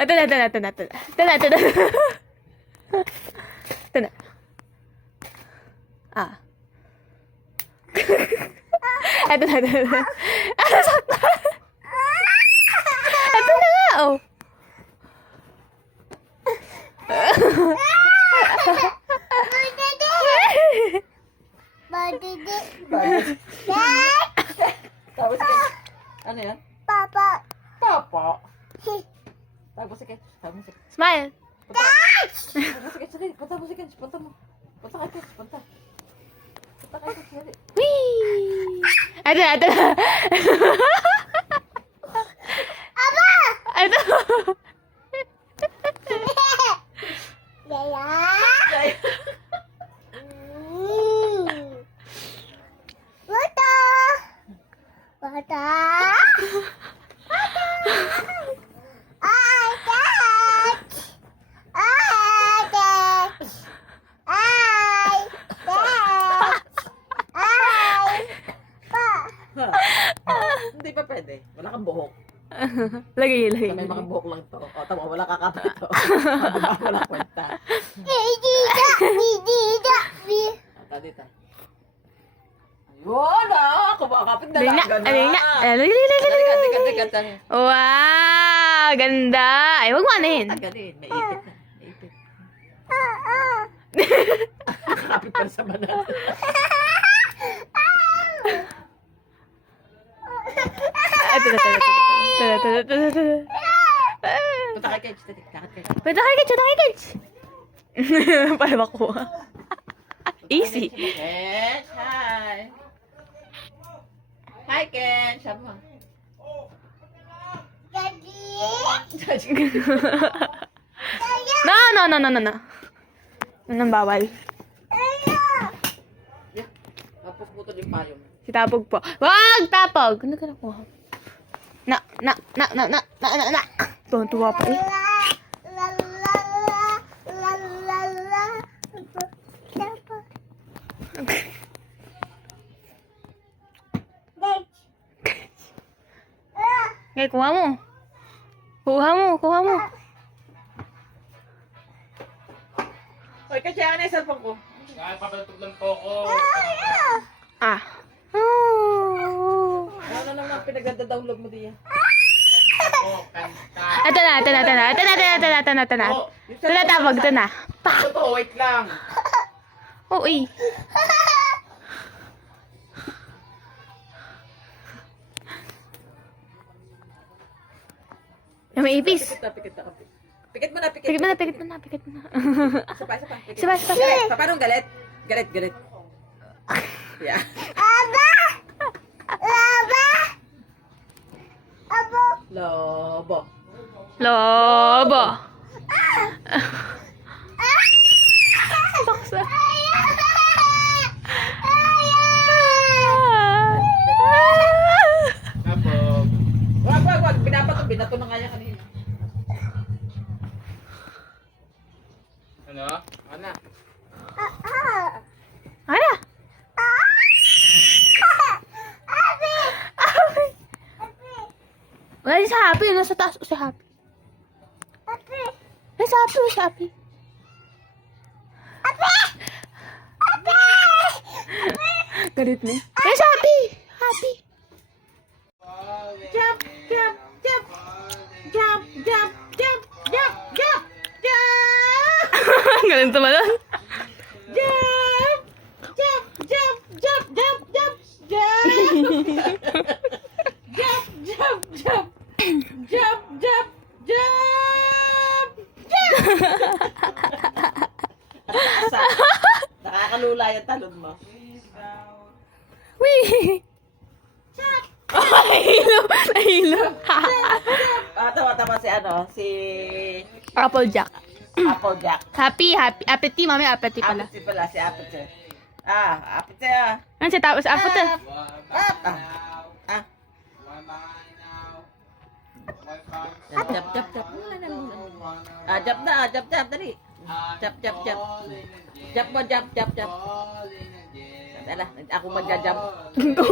Ito na. Ito na. Ah. Ito na. Ano saktan? Ito na nga, oh. Tapos sige. Ano yan? Papa. Tapos sige. Smile. Tapos sige. Punta mo sige. Punta mo. Punta ka Ketch. Punta ka Ketch. Whee! Ito na. Ito. Hindi pa pwede. Wala kang buhok. Lagay. May mga buhok lang to. O, tama, wala kakapit to. Wala kwenta. Ata dito. Ayun ah! Kumakapit na lang. Ganda. Wow! Ganda! Ay, huwag mo anahin. Tagarin. May ipit na. Kakapit pa sa banat. Ito. Punta kay Ketch. Pwede kay Ketch. Para makuha. Easy. Ketch, hi. Hi, Ketch. Sabi mo. No. Anong bawal? Tapos buto yung payong. Si Tapog po. Wag! Tapog! Ano ka nakuha? Na. Tuwa pa eh. Okay, kuha mo. Kuha mo. Hoy, kasi ano yung cellphone ko? Papatog lang po ako. Ah. Oh. Ano naman pinagda-download mo diyan? Kanta. Ito na. Ito na, Tapog. Ito na. Ito, wait lang. Uy. May ipis. Pikit mo na. Pikit mo na. Isa pa. Isa pa. Galit. Paano galit? Galit. Yeah. Lobo. Lobo. Baksa. Kapog. Wag. Binato na nga yan kanina. Ano? Ana. Ano? Wala si Happy. Nasa taas si Happy. Nasa Happy. Galit na. Nasa Happy. Jump. Galing tumalon. Nakakalula yung talon mo. Wee! Nahilo. Tama si Applejack. Applejack. Happy. Apeti, mami, apeti pala. Apete pala, si Apete. Apete Ano siya tapos? Apete. Jap. Jap, dali. Jap. Jap. Dala, ako magja-jump.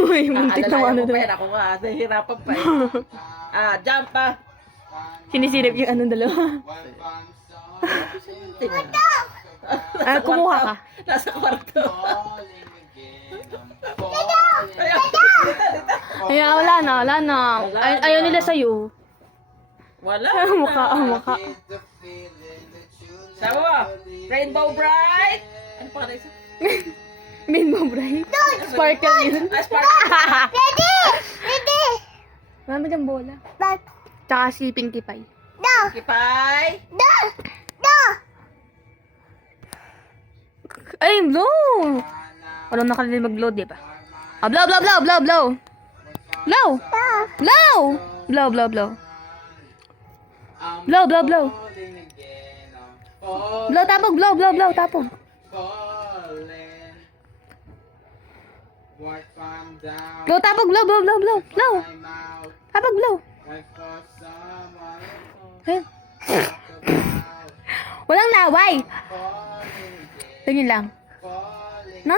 Uy, muntik na ano Alalayan ko doon. pa yan, ako nga, nahihirapan pa eh. Jump pa. Sinisilip yung anong dalawa. Ah, kumuha ka. Nasa kwarto. Ay, wala na. Ayaw nila sa'yo. Wala. Mukha. Sabi mo, Rainbow Bright. Ano pa isa? Rainbow Bright. Sparkle yun. Ah, sparkle. Marami dyan bola. Tsaka si Pinkie Pie. Kipay. Ay, blow! Walang nakalili mag-blow, di ba? Ah, blow! Blow! Blow, tapog, blow, tapog. Blow, tapog, blow. Tapog, blow. Eh. Walang laway. Tingin lang. No.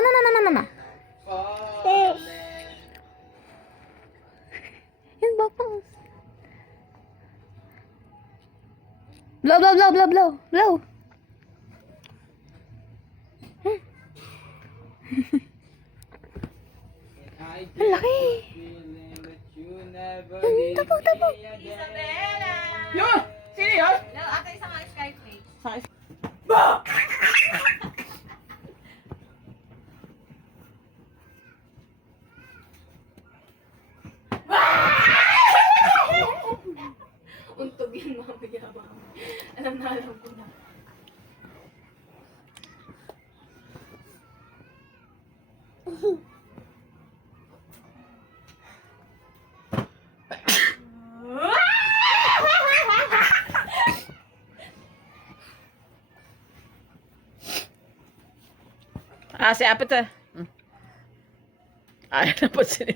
Yun ba po? Blow. Ang laki. Tapog. Yun! Sino yun? Untog yun, mamaya. Alam ko na. Ah, si Apit ah. Ayaw na po sila.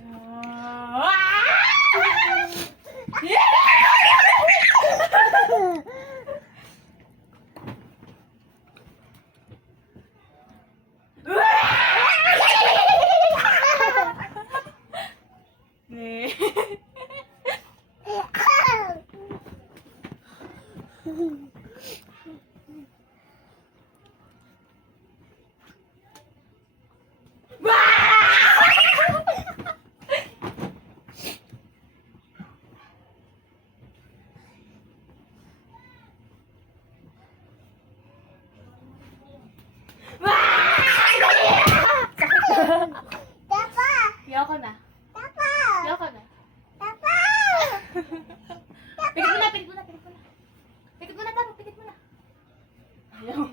Yoko na. Pikit mo na. Pikit mo na. Ayaw.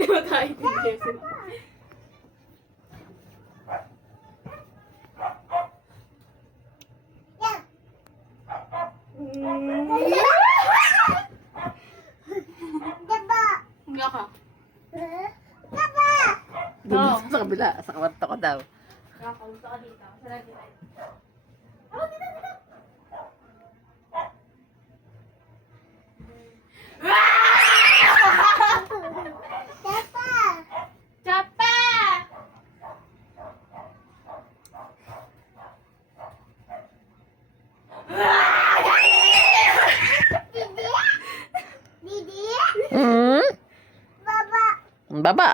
Di ba tayo din, Jason? Umiyak ka. Bumalik sa kabila, sa kwarto ko daw. Kakaunta ka dito. Sarap dito. Chapa! Baba.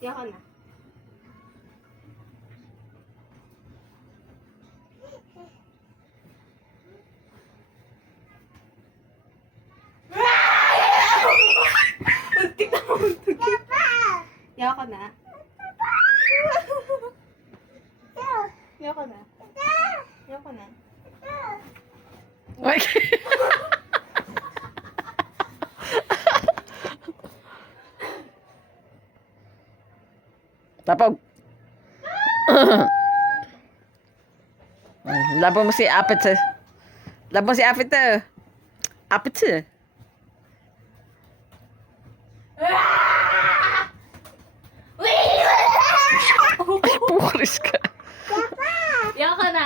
Yoko na. Yoko na. Yoko na. Yoko na. Ay. Tapog. Labo mo si Apit. Labo mo si Apit. Apit. Puris ka. Ayoko na.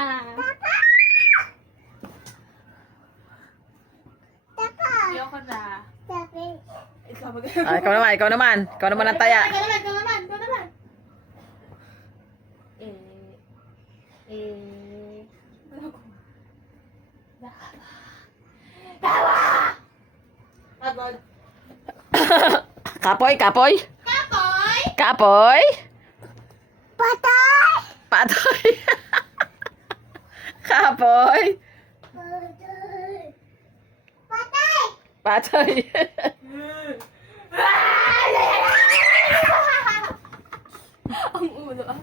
Ayoko na. Ikaw mag... Ah, ikaw naman, ikaw naman. Ikaw naman ang taya. Ikaw naman, ikaw naman, ikaw naman. Agad. Kapoy, kapoy. Kapoy! Kapoy. Patay! Patoy. Kapoy. Patay! Patoy. Ang ulo ah.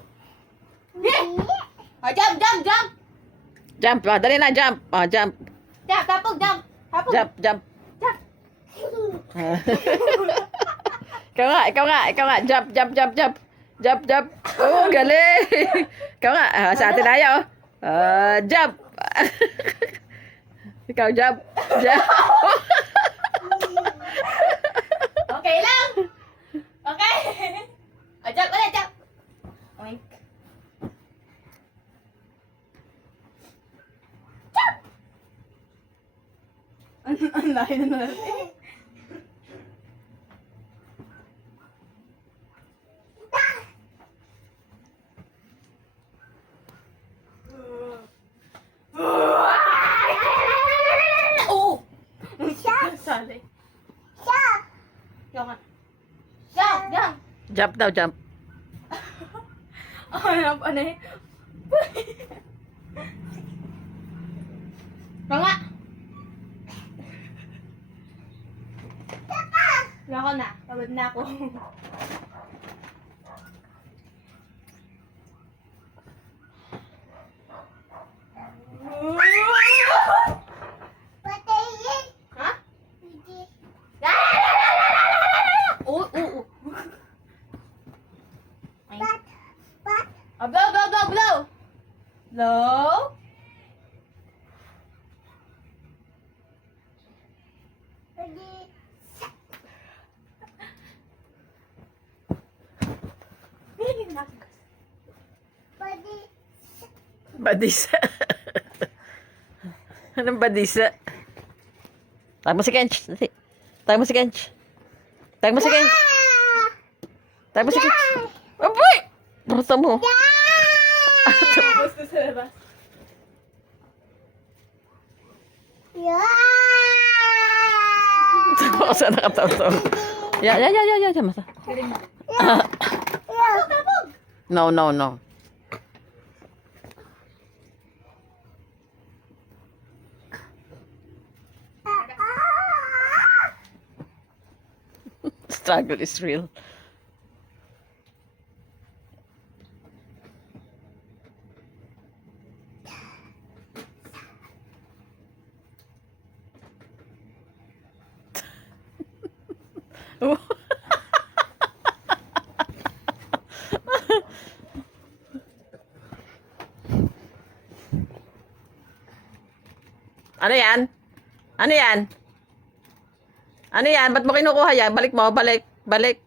Oh, jump, jump, jump! Jump. Ah, dali na, jump. Ah, jump. Jump, tapog, jump! Tapog! Jump, jump. Jump! Ikaw nga. Jump, jump, jump, jump. Jump, jump. Oh, galing. Ikaw nga. Ah, sa atin tayo. Jump. Ikaw, jump. Jump. Okay lang! Okay! Oh, jump ulit, jump! Oink. Ang lahi na natin. Oh! Sali. Ayoko na. Jump, jump! Jump daw, jump. Ano eh? Mga! Ayoko na. Pagod na ako. Ha? Oo, oo. Oh, blow, blow, blow, blow! Blow? Badisa. Anong badisa? Tawag mo si Kench. Tawag mo si Kench. Tawag mo si Kench. Tawag mo si Kench. Aboy! Basta mo. Tapos na sa labas. Tapos na nakataon. Ya. Masa. No. Struggle is real. Oh. Ano yan? Ano yan? Ano yan? Ba't mo kinukuha yan? Balik mo, balik. Balik.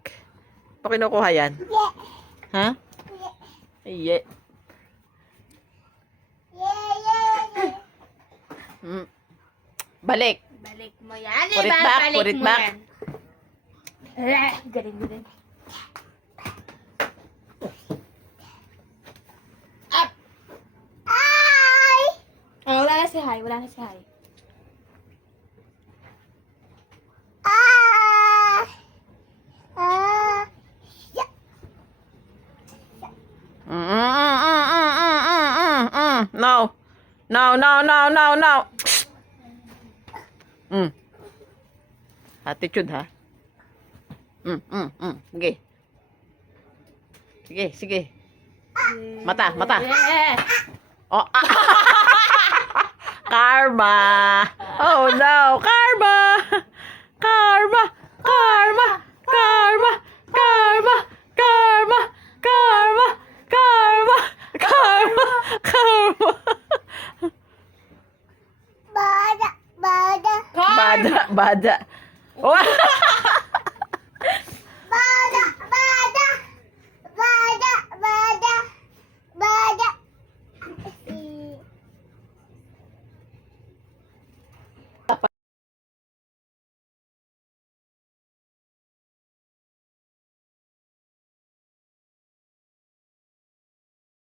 Ba't mo kinukuha yan? Ha? Iye. Mm. Balik. Balik mo yan. Put it back, Balik put it mo back. yan. Galing. Up! Ay! Oh, wala na si Hai. No. Attitude, ha? Sige. Mata. Yeah. Oh, Car Karma! Oh no! Karma! Karma! Karma! Karma! Karma! Karma! Karma! Karma! Karma! Karma! Bada. Bada! Bada! Oh!